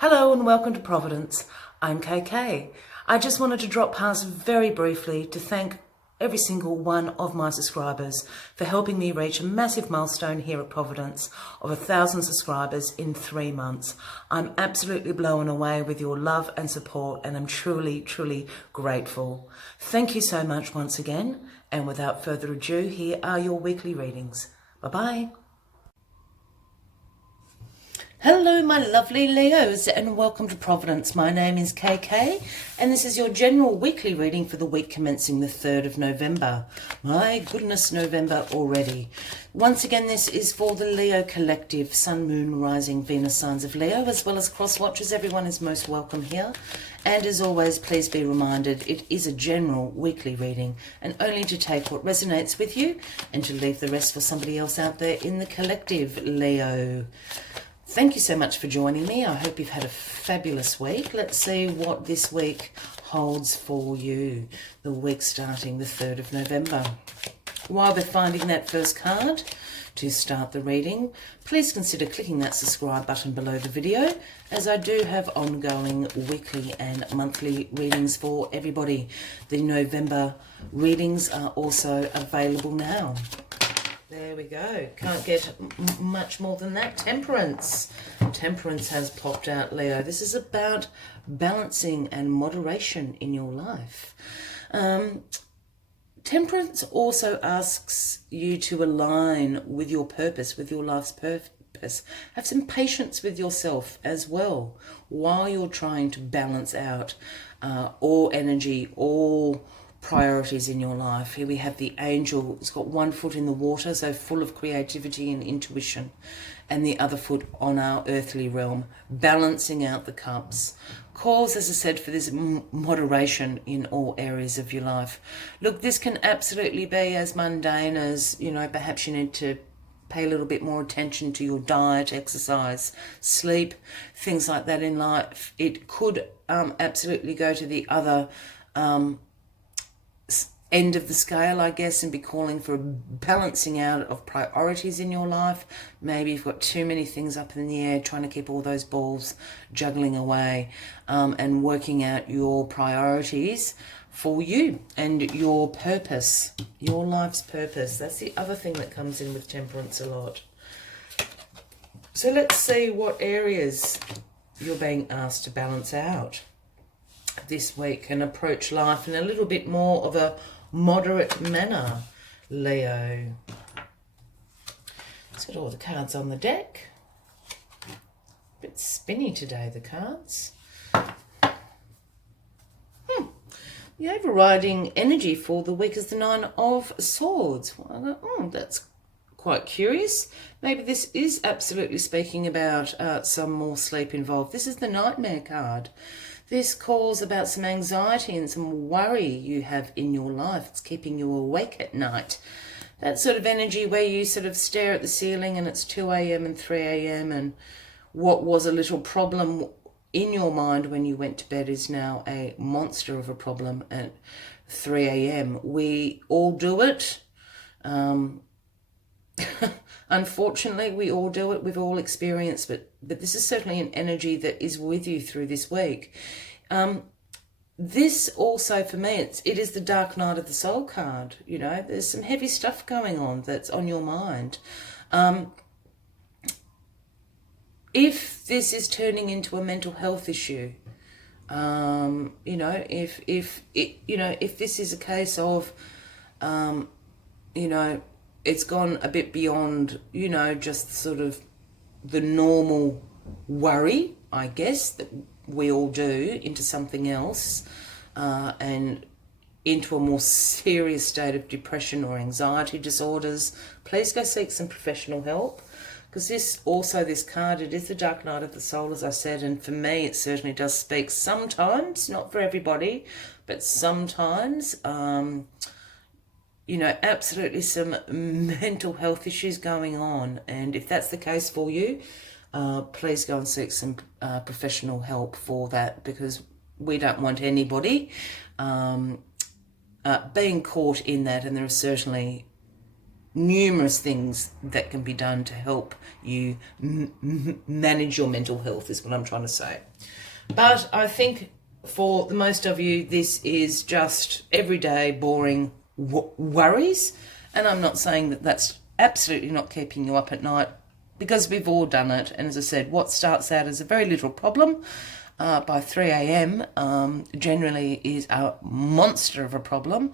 Hello and welcome to Providence. I'm KK. I just wanted to drop past very briefly to thank every single one of my subscribers for helping me reach a massive milestone here at Providence of 1,000 subscribers in 3 months. I'm absolutely blown away with your love and support, and I'm truly, truly grateful. Thank you so much once again, and without further ado, here are your weekly readings. Bye-bye. Hello my lovely Leos and welcome to Providence. My name is KK and this is your general weekly reading for the week commencing the 3rd of November. My goodness, November already. Once again, this is for the Leo collective, Sun, Moon, Rising, Venus signs of Leo, as well as cross watchers. Everyone is most welcome here. And as always, please be reminded it is a general weekly reading and only to take what resonates with you and to leave the rest for somebody else out there in the collective, Leo. Thank you so much for joining me. I hope you've had a fabulous week. Let's see what this week holds for you. The week starting the 3rd of November. While we're finding that first card to start the reading, please consider clicking that subscribe button below the video, as I do have ongoing weekly and monthly readings for everybody. The November readings are also available now. There we go. Can't get much more than that. Temperance. Temperance has popped out, Leo. This is about balancing and moderation in your life. Temperance also asks you to align with your purpose, with your life's purpose. Have some patience with yourself as well while you're trying to balance out all energy, all priorities in your life. Here we have the angel. It's got one foot in the water, so full of creativity and intuition, and the other foot on our earthly realm, balancing out the cups. Calls, as I said, for this moderation in all areas of your life. Look, this can absolutely be as mundane as, perhaps you need to pay a little bit more attention to your diet, exercise, sleep, things like that in life. It could absolutely go to the other end of the scale, I guess, and be calling for a balancing out of priorities in your life. Maybe you've got too many things up in the air, trying to keep all those balls juggling away, and working out your priorities for you and your purpose, your life's purpose. That's the other thing that comes in with temperance a lot. So let's see what areas you're being asked to balance out this week and approach life in a little bit more of a moderate manner, Leo. Let's get all the cards on the deck. A bit spinny today, the cards. The overriding energy for the week is the 9 of Swords. That's quite curious. Maybe this is absolutely speaking about some more sleep involved. This is the Nightmare card. This calls about some anxiety and some worry you have in your life. It's keeping you awake at night. That sort of energy where you sort of stare at the ceiling and it's 2 a.m. and 3 a.m. and what was a little problem in your mind when you went to bed is now a monster of a problem at 3 a.m. We all do it. Unfortunately, we all do it. We've all experienced it. But this is certainly an energy that is with you through this week. This also, for me, it is the Dark Night of the Soul card. There's some heavy stuff going on that's on your mind. If this is turning into a mental health issue, if this is a case of, it's gone a bit beyond, just sort of the normal worry, I guess, that we all do, into something else, and into a more serious state of depression or anxiety disorders, please go seek some professional help. Because this card, it is the Dark Night of the Soul, as I said, and for me it certainly does speak sometimes, not for everybody, but sometimes, absolutely some mental health issues going on. And if that's the case for you, please go and seek some professional help for that, because we don't want anybody being caught in that. And there are certainly numerous things that can be done to help you manage your mental health is what I'm trying to say. But I think for the most of you, this is just everyday boring worries. And I'm not saying that that's absolutely not keeping you up at night, because we've all done it. And as I said, what starts out as a very little problem by 3 a.m. Generally is a monster of a problem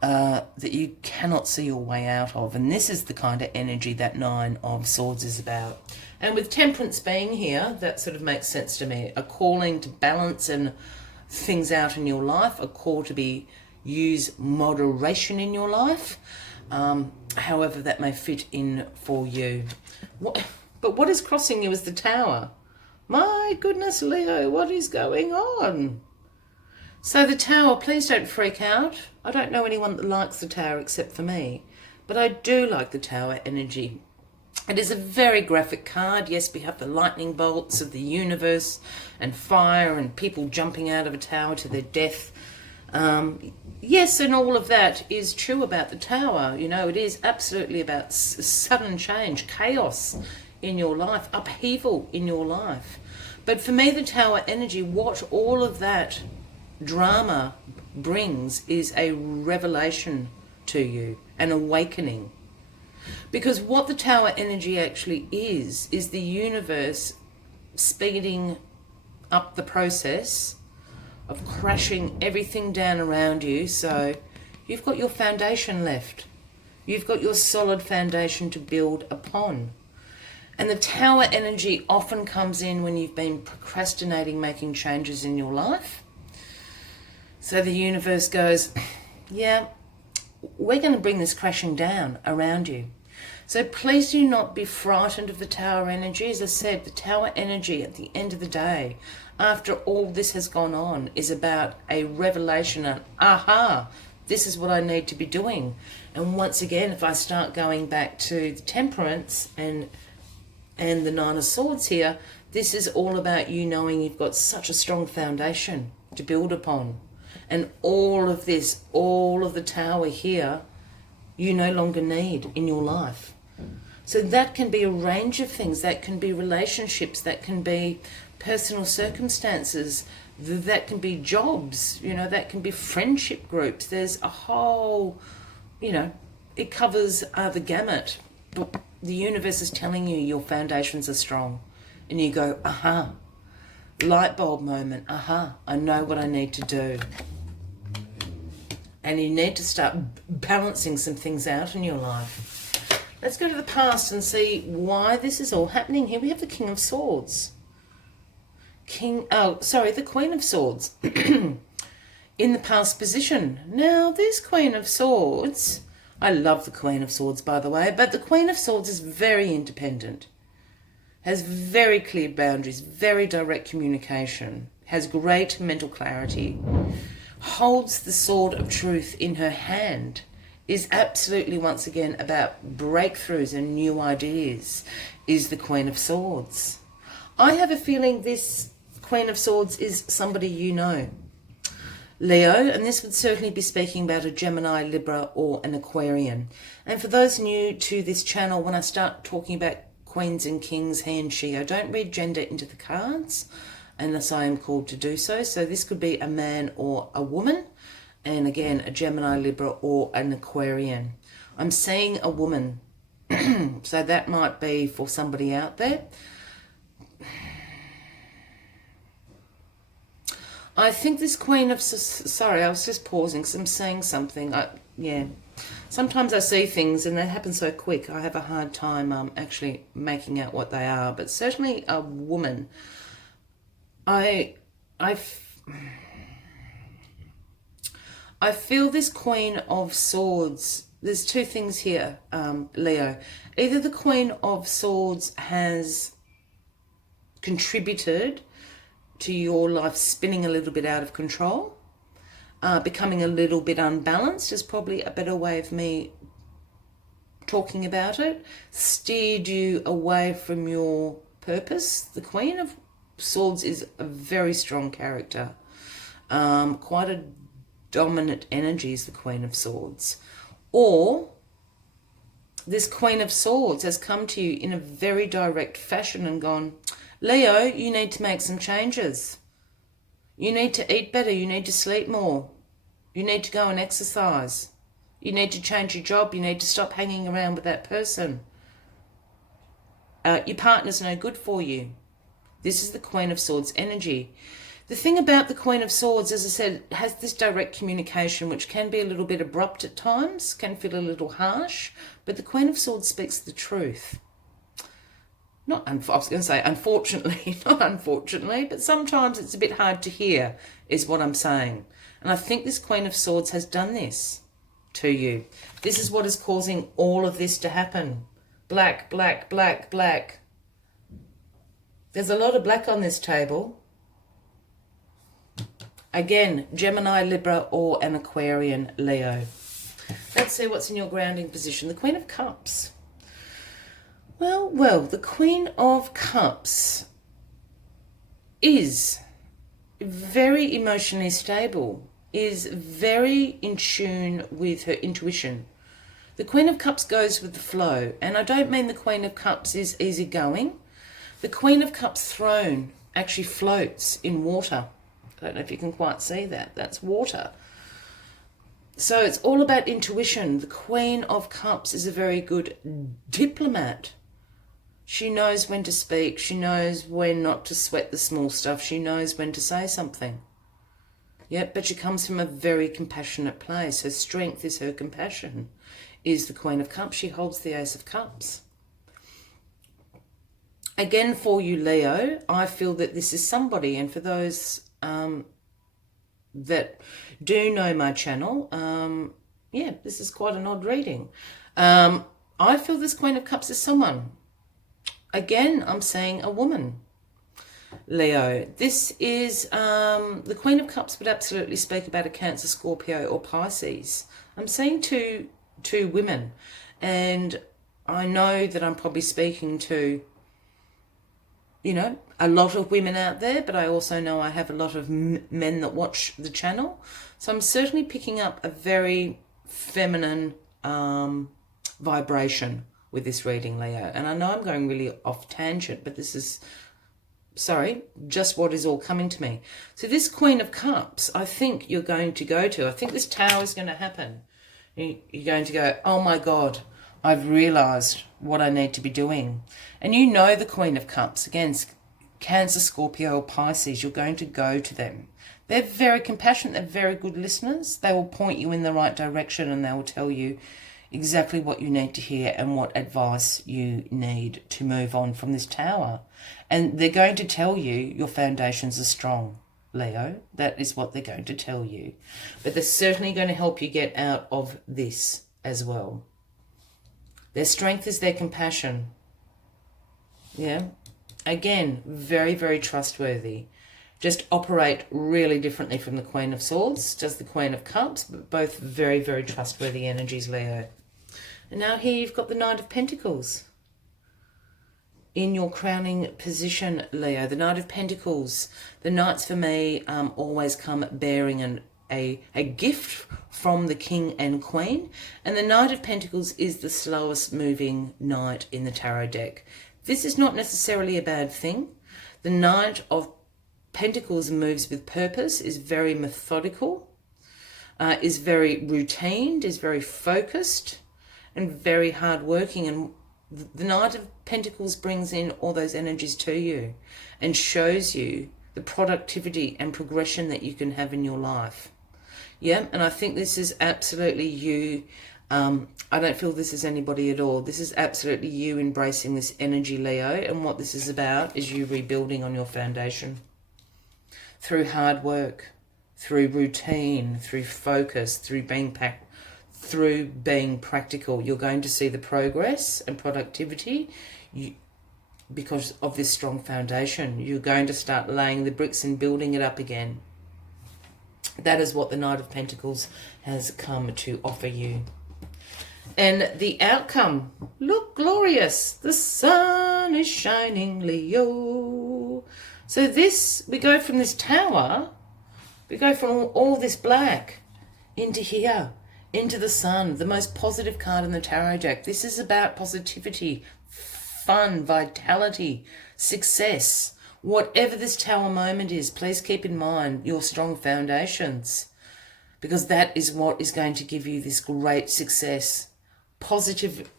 that you cannot see your way out of. And this is the kind of energy that 9 of Swords is about. And with Temperance being here, that sort of makes sense to me. A calling to balance and things out in your life, a call to use moderation in your life, however that may fit in for you. But what is crossing you is the Tower. My goodness, Leo, what is going on? So the Tower, please don't freak out. I don't know anyone that likes the Tower except for me, but I do like the Tower energy. It is a very graphic card. Yes, we have the lightning bolts of the universe and fire and people jumping out of a tower to their death. Yes, and all of that is true about the Tower. You know, it is absolutely about sudden change, chaos in your life, upheaval in your life. But for me, the Tower energy, what all of that drama brings is a revelation to you, an awakening. Because what the Tower energy actually is the universe speeding up the process of crashing everything down around you. So you've got your foundation left. You've got your solid foundation to build upon. And the Tower energy often comes in when you've been procrastinating making changes in your life. So the universe goes, yeah, we're going to bring this crashing down around you. So please do not be frightened of the Tower energy. As I said, the Tower energy at the end of the day, after all this has gone on, is about a revelation, an aha, this is what I need to be doing. And once again, if I start going back to the Temperance and the 9 of Swords here, this is all about you knowing you've got such a strong foundation to build upon. And all of this, all of the Tower here, you no longer need in your life. So that can be a range of things. That can be relationships, that can be personal circumstances, that can be jobs, you know, that can be friendship groups. There's a whole, you know, it covers the gamut. But the universe is telling you your foundations are strong. And you go, aha, light bulb moment, aha, I know what I need to do. And you need to start balancing some things out in your life. Let's go to the past and see why this is all happening here. We have the King of Swords. The Queen of Swords in the past position. Now, this Queen of Swords, I love the Queen of Swords, by the way, but the Queen of Swords is very independent, has very clear boundaries, very direct communication, has great mental clarity, holds the sword of truth in her hand, is absolutely, once again, about breakthroughs and new ideas, is the Queen of Swords. I have a feeling this Queen of Swords is somebody you know, Leo, and this would certainly be speaking about a Gemini, Libra, or an Aquarian. And for those new to this channel, when I start talking about Queens and Kings, he and she, I don't read gender into the cards unless I am called to do so. So this could be a man or a woman, and again, a Gemini, Libra, or an Aquarian. I'm seeing a woman, so that might be for somebody out there. I think this Queen of... Sorry, I was just pausing because I'm saying something. Yeah. Sometimes I see things and they happen so quick. I have a hard time actually making out what they are. But certainly a woman. I feel this Queen of Swords. There's two things here, Leo. Either the Queen of Swords has contributed to your life spinning a little bit out of control, becoming a little bit unbalanced is probably a better way of me talking about it, steered you away from your purpose. The Queen of Swords is a very strong character, quite a dominant energy is the Queen of Swords. Or this Queen of Swords has come to you in a very direct fashion and gone, Leo, you need to make some changes. You need to eat better. You need to sleep more. You need to go and exercise. You need to change your job. You need to stop hanging around with that person. Your partner's no good for you. This is the Queen of Swords energy. The thing about the Queen of Swords, as I said, has this direct communication, which can be a little bit abrupt at times, can feel a little harsh, but the Queen of Swords speaks the truth. I was going to say unfortunately, not unfortunately, but sometimes it's a bit hard to hear, is what I'm saying. And I think this Queen of Swords has done this to you. This is what is causing all of this to happen. Black, black, black, black. There's a lot of black on this table. Again, Gemini, Libra, or an Aquarian, Leo. Let's see what's in your grounding position. The Queen of Cups. Well, the Queen of Cups is very emotionally stable, is very in tune with her intuition. The Queen of Cups goes with the flow, and I don't mean the Queen of Cups is easygoing. The Queen of Cups throne actually floats in water. I don't know if you can quite see that. That's water. So it's all about intuition. The Queen of Cups is a very good diplomat. She knows when to speak. She knows when not to sweat the small stuff. She knows when to say something. Yep, but she comes from a very compassionate place. Her strength is her compassion, is the Queen of Cups. She holds the Ace of Cups. Again, for you, Leo, I feel that this is somebody, and for those that do know my channel, this is quite an odd reading. I feel this Queen of Cups is someone. Again, I'm saying a woman, Leo. This is, the Queen of Cups would absolutely speak about a Cancer, Scorpio, or Pisces. I'm saying two women, and I know that I'm probably speaking to, a lot of women out there, but I also know I have a lot of men that watch the channel. So I'm certainly picking up a very feminine vibration with this reading, Leo. And I know I'm going really off tangent, but this is, just what is all coming to me. So this Queen of Cups, I think you're going to go to, I think this tower is going to happen. You're going to go, oh my God, I've realised what I need to be doing. And you know the Queen of Cups, again, Cancer, Scorpio, or Pisces, you're going to go to them. They're very compassionate, they're very good listeners. They will point you in the right direction, and they will tell you exactly what you need to hear and what advice you need to move on from this tower. And they're going to tell you your foundations are strong, Leo. That is what they're going to tell you. But they're certainly going to help you get out of this as well. Their strength is their compassion. Yeah. Again, very, very trustworthy. Just operate really differently from the Queen of Swords, does the Queen of Cups, but both very, very trustworthy energies, Leo. And now here you've got the Knight of Pentacles in your crowning position, Leo. The Knight of Pentacles. The Knights for me always come bearing a gift from the King and Queen. And the Knight of Pentacles is the slowest moving knight in the tarot deck. This is not necessarily a bad thing. The Knight of Pentacles moves with purpose, is very methodical, is very routine, is very focused, and very hardworking. And the Knight of Pentacles brings in all those energies to you and shows you the productivity and progression that you can have in your life. Yeah, and I think this is absolutely you. I don't feel this is anybody at all. This is absolutely you embracing this energy, Leo. And what this is about is you rebuilding on your foundation. Through hard work, through routine, through focus, through being practical, you're going to see the progress and productivity because of this strong foundation. You're going to start laying the bricks and building it up again. That is what the Knight of Pentacles has come to offer you. And the outcome, look glorious. The sun is shining, Leo. So we go from this tower, we go from all this black into here, into the sun, the most positive card in the tarot deck. This is about positivity, fun, vitality, success. Whatever this tower moment is, please keep in mind your strong foundations, because that is what is going to give you this great success. Positive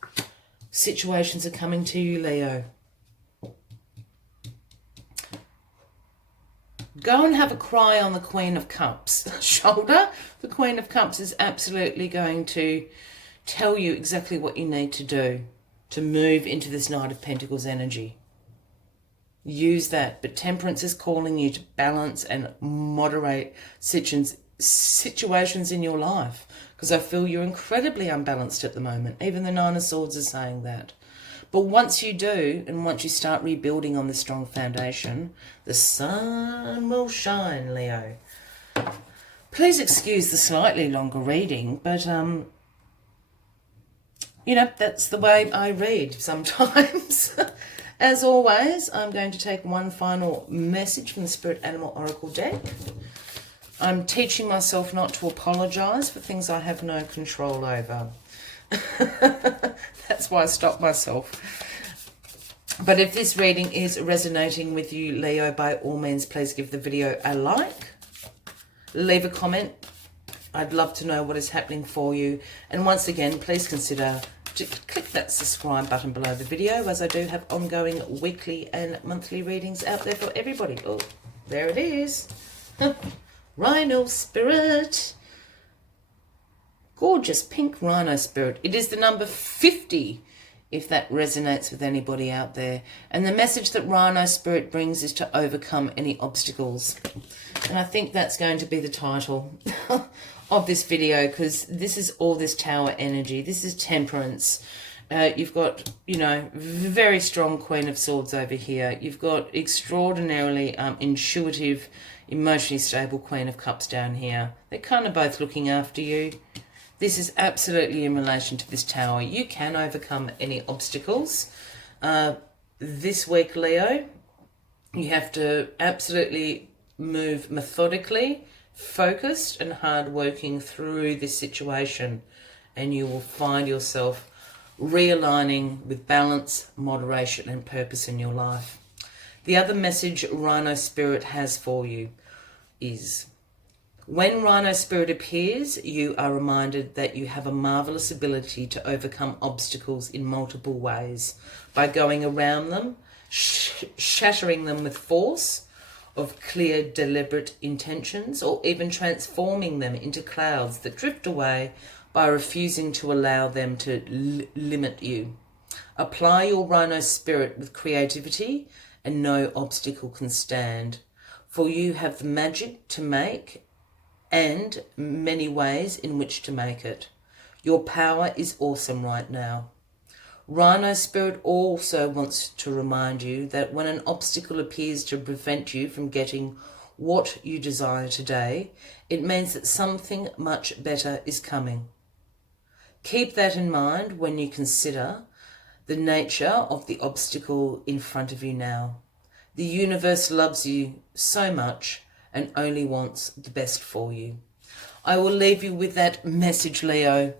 situations are coming to you, Leo. Go and have a cry on the Queen of Cups shoulder. The Queen of Cups is absolutely going to tell you exactly what you need to do to move into this Knight of Pentacles energy. Use that. But Temperance is calling you to balance and moderate situations in your life, because I feel you're incredibly unbalanced at the moment. Even the Nine of Swords is saying that. But once you do, and once you start rebuilding on this strong foundation, the sun will shine, Leo. Please excuse the slightly longer reading, but, you know, that's the way I read sometimes. As always, I'm going to take one final message from the Spirit Animal Oracle deck. I'm teaching myself not to apologise for things I have no control over. That's why I stopped myself. But if this reading is resonating with you, Leo, by all means, please give the video a like. Leave a comment. I'd love to know what is happening for you. And once again, please consider to click that subscribe button below the video, as I do have ongoing weekly and monthly readings out there for everybody. Oh, there it is. Rhino Spirit. Gorgeous pink Rhino Spirit. It is the number 50, if that resonates with anybody out there. And the message that Rhino Spirit brings is to overcome any obstacles. And I think that's going to be the title of this video, because this is all this tower energy. This is Temperance. You've got, you know, very strong Queen of Swords over here. You've got extraordinarily intuitive, emotionally stable Queen of Cups down here. They're kind of both looking after you. This is absolutely in relation to this tower. You can overcome any obstacles. This week, Leo, you have to absolutely move methodically, focused and hard-working through this situation, and you will find yourself realigning with balance, moderation and purpose in your life. The other message Rhino Spirit has for you is, when Rhino Spirit appears, you are reminded that you have a marvellous ability to overcome obstacles in multiple ways by going around them, shattering them with force of clear, deliberate intentions, or even transforming them into clouds that drift away by refusing to allow them to limit you. Apply your Rhino Spirit with creativity, and no obstacle can stand, for you have the magic to make and many ways in which to make it. Your power is awesome right now. Rhino Spirit also wants to remind you that when an obstacle appears to prevent you from getting what you desire today, it means that something much better is coming. Keep that in mind when you consider the nature of the obstacle in front of you now. The universe loves you so much and only wants the best for you. I will leave you with that message, Leo.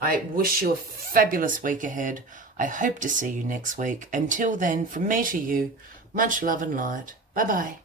I wish you a fabulous week ahead. I hope to see you next week. Until then, from me to you, much love and light. Bye-bye.